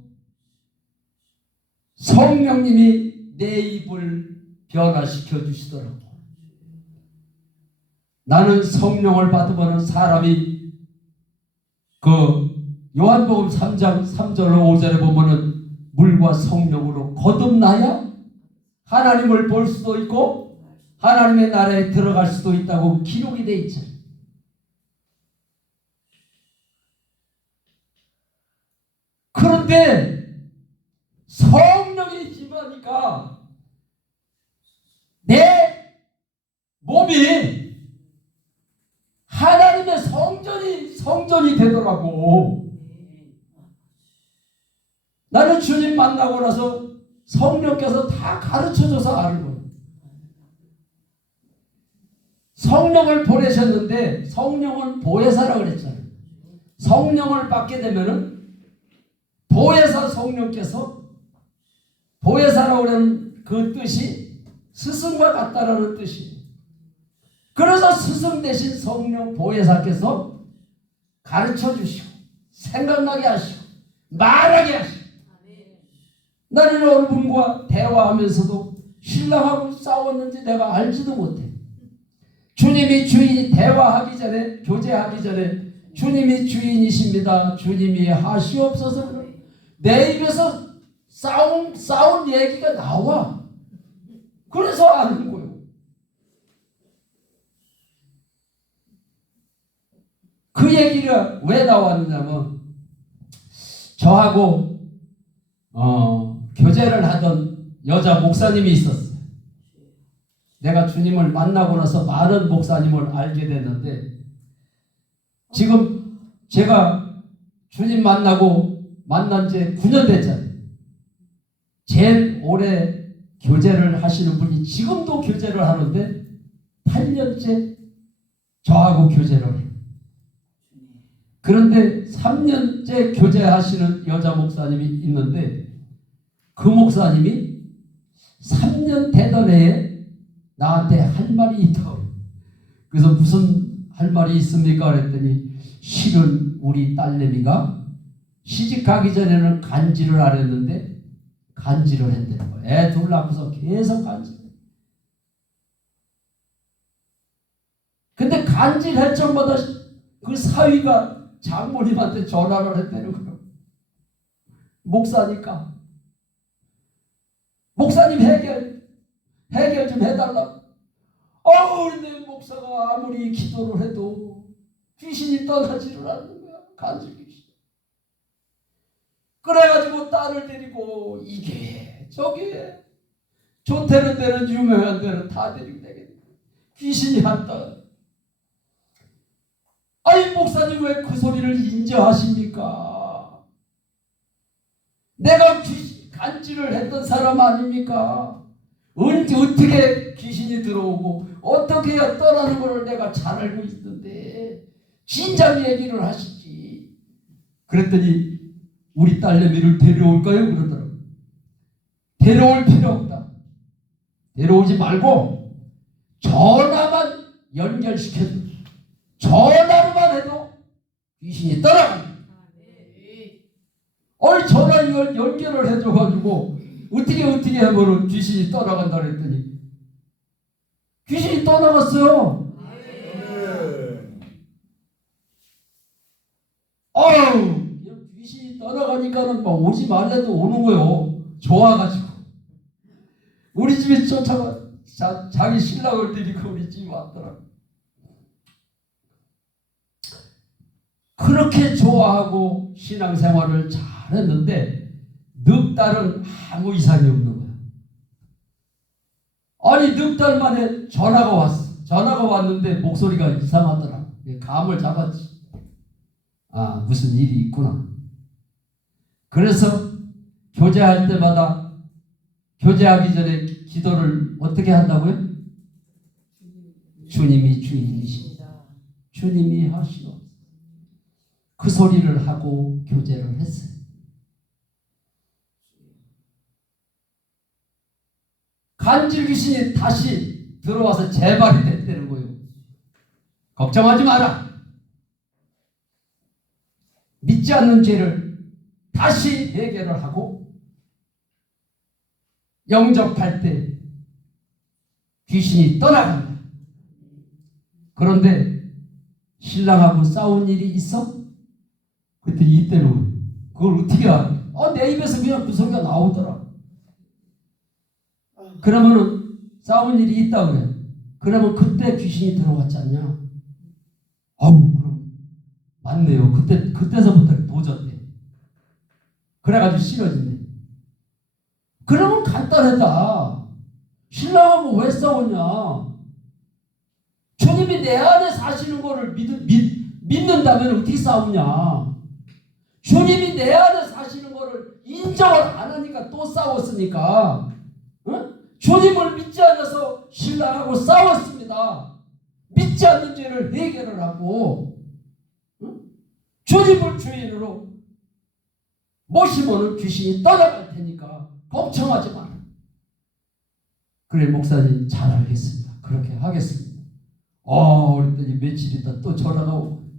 성령님이 내 입을 변화시켜 주시더라고. 나는 성령을 받으면 사람이 요한복음 3장 3절로 5절에 보면은 물과 성령으로 거듭나야 하나님을 볼 수도 있고 하나님의 나라에 들어갈 수도 있다고 기록이 돼 있죠. 그런데 성령이 임하니까 내 몸이 하나님의 성전이 되더라고. 나는 주님 만나고 나서 성령께서 다 가르쳐줘서 아는 거예요. 성령을 보내셨는데 성령은 보혜사라고 그랬잖아요. 성령을 받게 되면은 보혜사 성령께서 보혜사라고 하는 그 뜻이 스승과 같다라는 뜻이에요. 그래서 스승 대신 성령 보혜사께서 가르쳐 주시고 생각나게 하시고 말하게 하시고 나는 어느 분과 대화하면서도 신랑하고 싸웠는지 내가 알지도 못해. 주님이 주인이 대화하기 전에 교제하기 전에 주님이 주인이십니다. 주님이 하시옵소서. 내 입에서 싸운 얘기가 나와. 그래서 아는 거예요. 그 얘기가 왜 나왔냐면 저하고 교제를 하던 여자 목사님이 있었어요. 내가 주님을 만나고 나서 많은 목사님을 알게 됐는데 지금 제가 주님 만난 지 9년 됐잖아요. 제일 오래 교제를 하시는 분이 지금도 교제를 하는데 8년째 저하고 교제를 해요. 그런데 3년째 교제하시는 여자 목사님이 있는데 그 목사님이 3년 되던 해에 나한테 할 말이 있다고. 그래서 무슨 할 말이 있습니까? 그랬더니 실은 우리 딸내미가 시집 가기 전에는 간질을 안 했는데 간질을 했다는 거예요. 애 둘 낳고서 계속 간질. 근데 간질할 적마다 그 사위가 장모님한테 전화를 했다는 거예요. 목사니까. 목사님 해결 좀 해달라고. 내 목사가 아무리 기도를 해도 귀신이 떠나지를 않는 거야. 간질 귀신. 그래가지고 딸을 데리고 이게 저게 좋다는 데는 유명한 데는 다 데리고 되겠네. 귀신이 안 떠나. 아니 목사님 왜 그 소리를 인정하십니까? 내가 간질을 했던 사람 아닙니까? 어떻게 귀신이 들어오고 어떻게 해야 떠나는 걸 내가 잘 알고 있는데 진작 얘기를 하시지. 그랬더니 우리 딸내미를 데려올까요? 그러더라고요. 데려올 필요 없다. 데려오지 말고 전화만 연결시켜줘. 전화로만 해도 귀신이 떠나갑니다. 전화 연결을 해줘가지고 어떻게 하면 귀신이 떠나간다 그랬더니 귀신이 떠나갔어요. 귀신이 떠나가니까는 막 오지 말래도 오는 거요. 좋아가지고 우리 집에 쫓아가 자기 신랑을 데리고 우리 집에 왔더라고. 그렇게 좋아하고 신앙생활을 잘했는데 넉 달은 아무 이상이 없는 거야. 아니 넉 달 만에 전화가 왔어. 전화가 왔는데 목소리가 이상하더라. 감을 잡았지. 무슨 일이 있구나. 그래서 교제할 때마다 교제하기 전에 기도를 어떻게 한다고요? 주님이 주인이십니다. 주님이 하시오. 그 소리를 하고 교제를 했어요. 간질 귀신이 다시 들어와서 재발이 됐다는 거예요. 걱정하지 마라. 믿지 않는 죄를 다시 해결을 하고 영접할 때 귀신이 떠나간다. 그런데 신랑하고 싸운 일이 있어? 그때 이때는 그걸 어떻게 알아? 내 입에서 그냥 그 소리가 나오더라. 그러면은 싸운 일이 있다 그래. 그러면 그때 귀신이 들어왔지 않냐? 그럼 맞네요. 그때서부터 도졌대. 그래가지고 싫어진대. 그러면 간단하다. 신랑하고 왜 싸웠냐? 주님이 내 안에 사시는 거를 믿는다면 어떻게 싸우냐? 주님이 내 안에 사시는 거를 인정을 안 하니까 또 싸웠으니까. 주님을 믿지 않아서 신랑하고 싸웠습니다. 믿지 않는 죄를 해결을 하고 주님을 주인으로 모시면은 귀신이 떠나갈 테니까 걱정하지 마라. 그래 목사님 잘 알겠습니다. 그렇게 하겠습니다. 그랬더니 며칠 있다 또 전화가 오고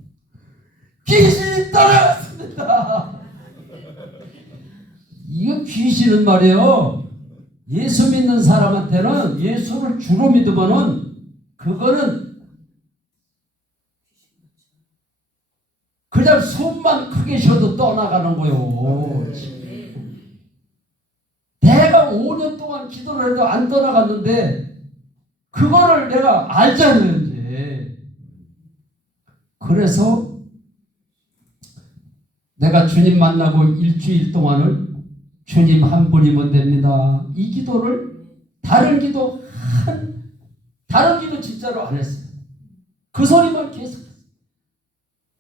귀신이 떠나갔습니다. 이거 귀신은 말이에요. 예수 믿는 사람한테는 예수를 주로 믿으면은 그거는 그냥 숨만 크게 쉬어도 떠나가는 거요. 내가 5년 동안 기도를 해도 안 떠나갔는데 그거를 내가 알잖아요 이제. 그래서 내가 주님 만나고 일주일 동안을 주님 한 분이면 됩니다. 이 기도를 다른 기도 진짜로 안 했어요. 그 소리만 계속 했어요.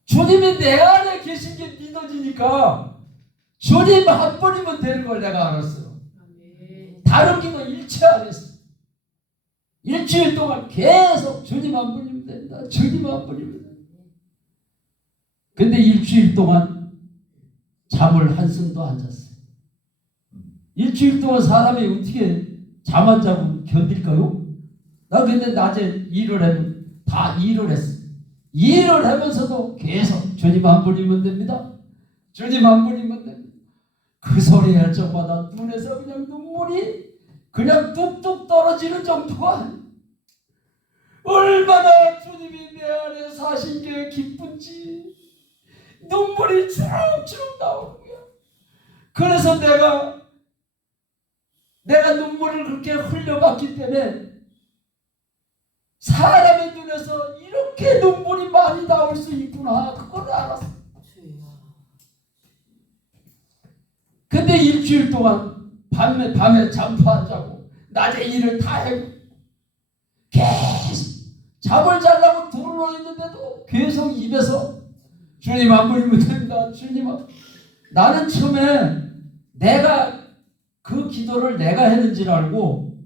주님이 내 안에 계신 게 믿어지니까 주님 한 분이면 되는 걸 내가 알았어요. 다른 기도 일체 안 했어요. 일주일 동안 계속 주님 한 분이면 된다. 주님 한 분이면 된다. 근데 일주일 동안 잠을 한숨도 안 잤어요. 일주일 동안 사람이 어떻게 잠 안 자고 견딜까요? 나 근데 낮에 다 일을 했어. 일을 하면서도 계속 주님 안 부리면 됩니다. 주님 안 부리면 됩니다. 그 소리 할 적마다 눈에서 그냥 눈물이 그냥 뚝뚝 떨어지는 정도가 얼마나 주님이 내 안에 사신 게 기쁜지 눈물이 주룩주룩 나오는 거야. 그래서 내가 눈물을 그렇게 흘려봤기 때문에 사람의 눈에서 이렇게 눈물이 많이 나올 수 있구나 그걸 알았어. 근데 일주일 동안 밤에 잠도 안 자고 낮에 일을 다 하고 계속 잠을 자려고 들어 있는데도 계속 입에서 주님 안 부리면 된다. 주님 나는 처음에 내가 그 기도를 내가 했는지 알고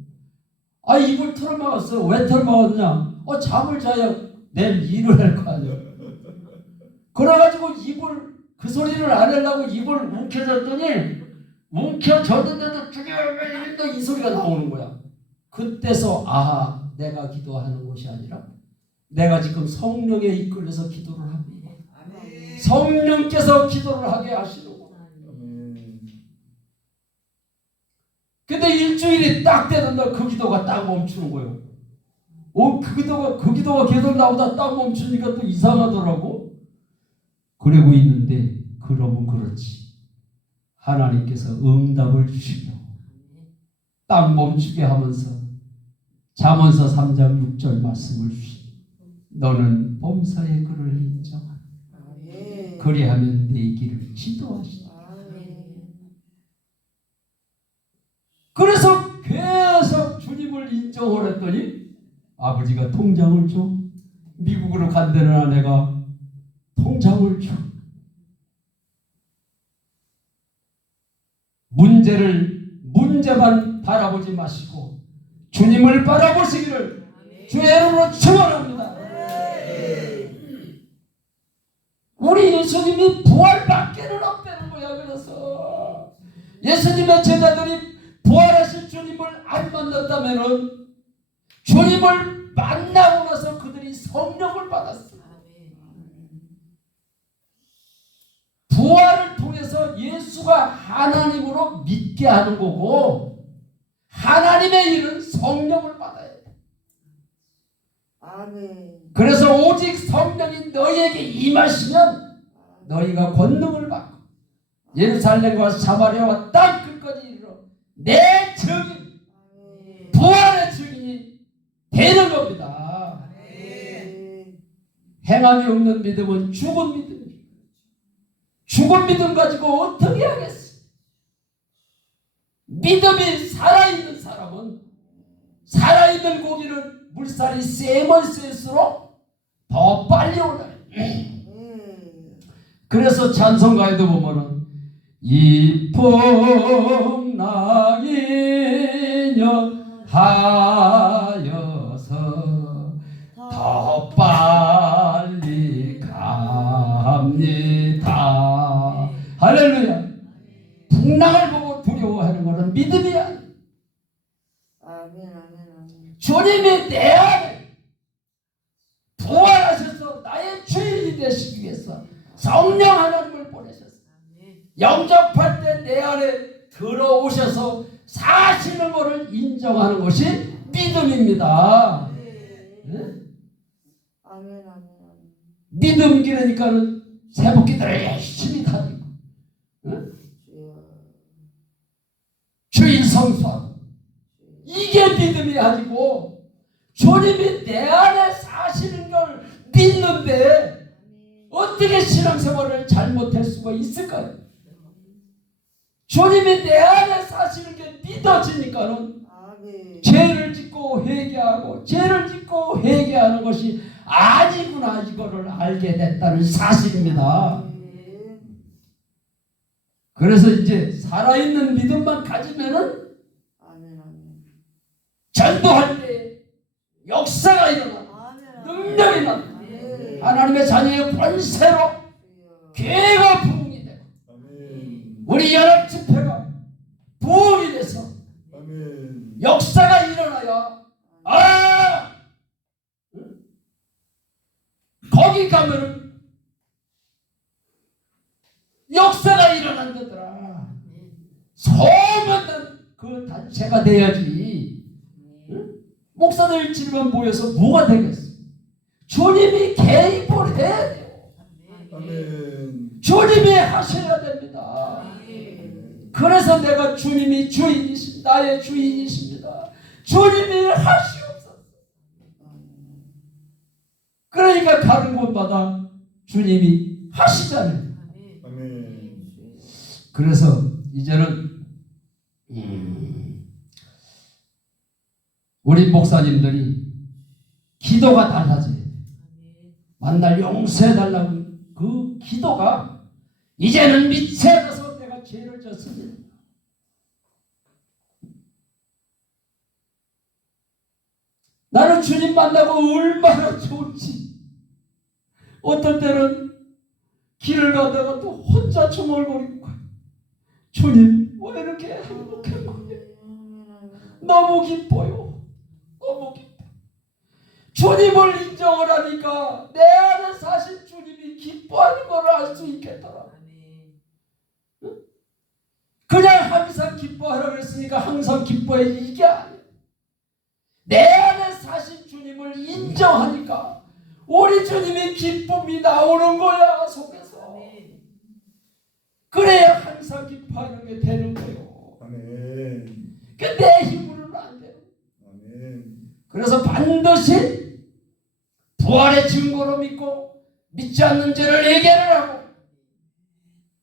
입을 털어막았어. 왜 털어막았냐? 잠을 자야 내일 일을 할 거 아니야. 그래가지고 그 소리를 안 하려고 입을 움켜졌더니 움켜졌는데도 주님도 이 소리가 나오는 거야. 그때서 내가 기도하는 것이 아니라 내가 지금 성령에 이끌려서 기도를 하고 있는 거야. 성령께서 기도를 하게 하시는 거야. 근데 일주일이 딱 되는데 그 기도가 딱 멈추는 거예요. 그 기도가 계속 나오다 딱 멈추니까 또 이상하더라고. 그러고 있는데 그러면 그렇지. 하나님께서 응답을 주시며 딱 멈추게 하면서 잠언서 3장 6절 말씀을 주시니 너는 범사의 그를 인정하라. 그리하면 내 길을 지도하시니. 그래서 계속 주님을 인정을 했더니 아버지가 통장을 줘. 미국으로 간다는 아내가 통장을 줘. 문제만 바라보지 마시고 주님을 바라보시기를 주의 이름으로 축원합니다. 우리 예수님이 부활밖에는 없다는 거야. 그래서 예수님의 제자들이 부활하신 주님을 안 만났다면은 주님을 만나고 나서 그들이 성령을 받았어. 부활을 통해서 예수가 하나님으로 믿게 하는 거고 하나님의 일은 성령을 받아야 돼. 그래서 오직 성령이 너희에게 임하시면 너희가 권능을 받고 예루살렘과 사마리아와 땅 끝까지 이르러 내 증인 부활의 증인이 되는 겁니다. 행함이 없는 믿음은 죽은 믿음이에요. 죽은 믿음 가지고 어떻게 하겠어? 믿음이 살아있는 사람은 살아있는 고기는 물살이 세면 셀수록 더 빨리 올라요. 그래서 찬송가에도 보면은 이 풍랑이녀 하여서 더 빨리 갑니다. 할렐루야. 풍랑을 보고 두려워하는 것은 믿음이야. 주님이 내 안에 부활하셔서 나의 주인이 되시기 위해서 성령 하나님을 보내셨어. 영접할 때 내 안에 들어오셔서 사시는 것을 인정하는 것이 믿음입니다. 네? 믿음 기르니까는 새벽기도를 열심히 다니고 주일 성수하고 이게 믿음이 아니고 주님이 내 안에 사시는 걸 믿는데 어떻게 신앙생활을 잘못할 수가 있을까요? 주님이 내 안에 사시는 게 믿어지니까는 죄를 짓고 회개하고 죄를 짓고 회개하는 것이 아니구나 이거를 알게 됐다는 사실입니다. 그래서 이제 살아있는 믿음만 가지면은 전도할 때 역사가 일어나 능력이 나 하나님의 자녀의 권세로 교회가 부흥이 되고 아멘. 우리 연합 집회가 부흥이 돼서 아멘. 역사가 일어나야 거기 가면은 역사가 일어난다더라. 소문난 그 단체가 돼야지. 목사들끼리만 모여서 뭐가 되겠어? 주님이 개입을 해야 돼요. 아멘. 주님이 하셔야 됩니다. 그래서 내가 주님이 주인이십니다. 나의 주인이십니다. 주님이 하시옵소서. 그러니까 가는 곳마다 주님이 하시잖아요. 아멘. 그래서 이제는 우리 목사님들이 기도가 달라져야 돼. 만날 용서해달라고 그 기도가 이제는 밑에 가서 내가 죄를 졌습니다. 나는 주님 만나고 얼마나 좋은지. 어떤 때는 길을 가다가 또 혼자 중얼거리고 가요. 주님 왜 이렇게 행복한 거예요? 너무 기뻐요. 너무 기뻐요. 주님을 인정을 하니까 내 안에 사실 주님이 기뻐하는 걸 알 수 있겠더라. 그냥 항상 기뻐하라고 했으니까 항상 기뻐해, 이게 아니에요. 내 안에 사실 주님을 인정하니까 우리 주님이 기쁨이 나오는 거야, 속에서. 그래야 항상 기뻐하는 게 되는 거예요. 아멘. 내 힘으로는 안 돼요. 아멘. 그래서 반드시 부활의 증거로 믿고 믿지 않는 죄를 회개를 하고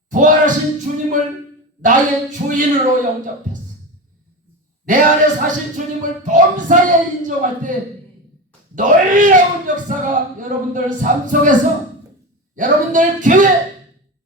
부활하신 주님을 나의 주인으로 영접했어. 내 안에 사신 주님을 범사에 인정할 때 놀라운 역사가 여러분들 삶 속에서, 여러분들 교회